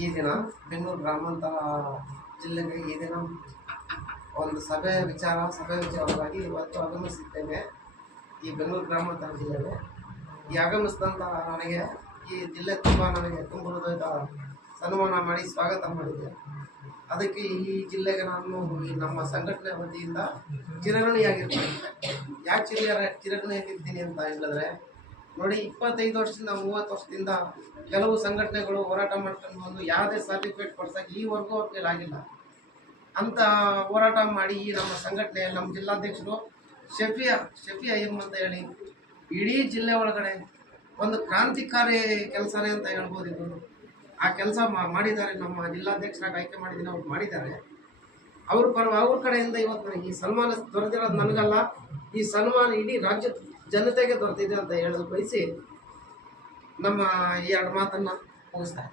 ಈ ದಿನ ಬೆಂಗಳೂರು ಗ್ರಾಮಾಂತರ ಜಿಲ್ಲೆಗೆ ಈ ದಿನ ಒಂದು ಸಭೆ ವಿಚಾರವಾಗಿ ಇವತ್ತು ಆಗಮಿಸಿದ್ದೇನೆ. ಈ ಬೆಂಗಳೂರು ಗ್ರಾಮಾಂತರ ಜಿಲ್ಲೆಗೆ ಆಗಮಿಸಿದಂಥ ನನಗೆ ಈ ಜಿಲ್ಲೆ ನನಗೆ ತುಂಬ ಹೃದಯದ ಸನ್ಮಾನ ಮಾಡಿ ಸ್ವಾಗತ ಮಾಡಿದೆ. ಅದಕ್ಕೆ ಈ ಜಿಲ್ಲೆಗೆ ನಾನು ನಮ್ಮ ಸಂಘಟನೆ ವತಿಯಿಂದ ಚಿರಋಣಿಯಾಗಿರ್ತೀನಿ. ಯಾಕೆ ಚಿರಋಣಿಯಾಗಿರ್ತೀನಿ ಅಂತ ಹೇಳಿದ್ರೆ, ನೋಡಿ, 25 ವರ್ಷದಿಂದ 30 ವರ್ಷದಿಂದ ಕೆಲವು ಸಂಘಟನೆಗಳು ಹೋರಾಟ ಮಾಡ್ಕೊಂಡು ಬಂದು ಯಾವುದೇ ಸರ್ಟಿಫಿಕೇಟ್ ಕೊಡ್ಸಕ್ಕೆ ಈವರೆಗೂ ಅವ್ರ ಕೈಲಿ ಆಗಿಲ್ಲ ಅಂತ ಹೋರಾಟ ಮಾಡಿ ಈ ನಮ್ಮ ಸಂಘಟನೆ, ನಮ್ಮ ಜಿಲ್ಲಾಧ್ಯಕ್ಷರು ಶಫಿ ಅಯ್ಯಮ್ ಅಂತ ಹೇಳಿ ಇಡೀ ಜಿಲ್ಲೆ ಒಳಗಡೆ ಒಂದು ಕ್ರಾಂತಿಕಾರಿ ಕೆಲಸನೇ ಅಂತ ಹೇಳ್ಬೋದು. ಇವರು ಆ ಕೆಲಸ ಮಾಡಿದ್ದಾರೆ. ನಮ್ಮ ಜಿಲ್ಲಾಧ್ಯಕ್ಷರಾಗಿ ಆಯ್ಕೆ ಮಾಡಿದ್ದೀನಿ, ಅವ್ರು ಮಾಡಿದ್ದಾರೆ. ಅವ್ರ ಕಡೆಯಿಂದ ಇವತ್ತು ನನಗೆ ಈ ಸನ್ಮಾನ ದೊರೆತಿರೋದು ನನಗಲ್ಲ, ಈ ಸನ್ಮಾನ ಇಡೀ ರಾಜ್ಯದ ಜನತೆಗೆ ದೊರೆತಿದೆ ಅಂತ ಹೇಳಲು ಬಯಸಿ ನಮ್ಮ ಈ ಎರಡು ಮಾತನ್ನು ಮುಗಿಸ್ತಾರೆ.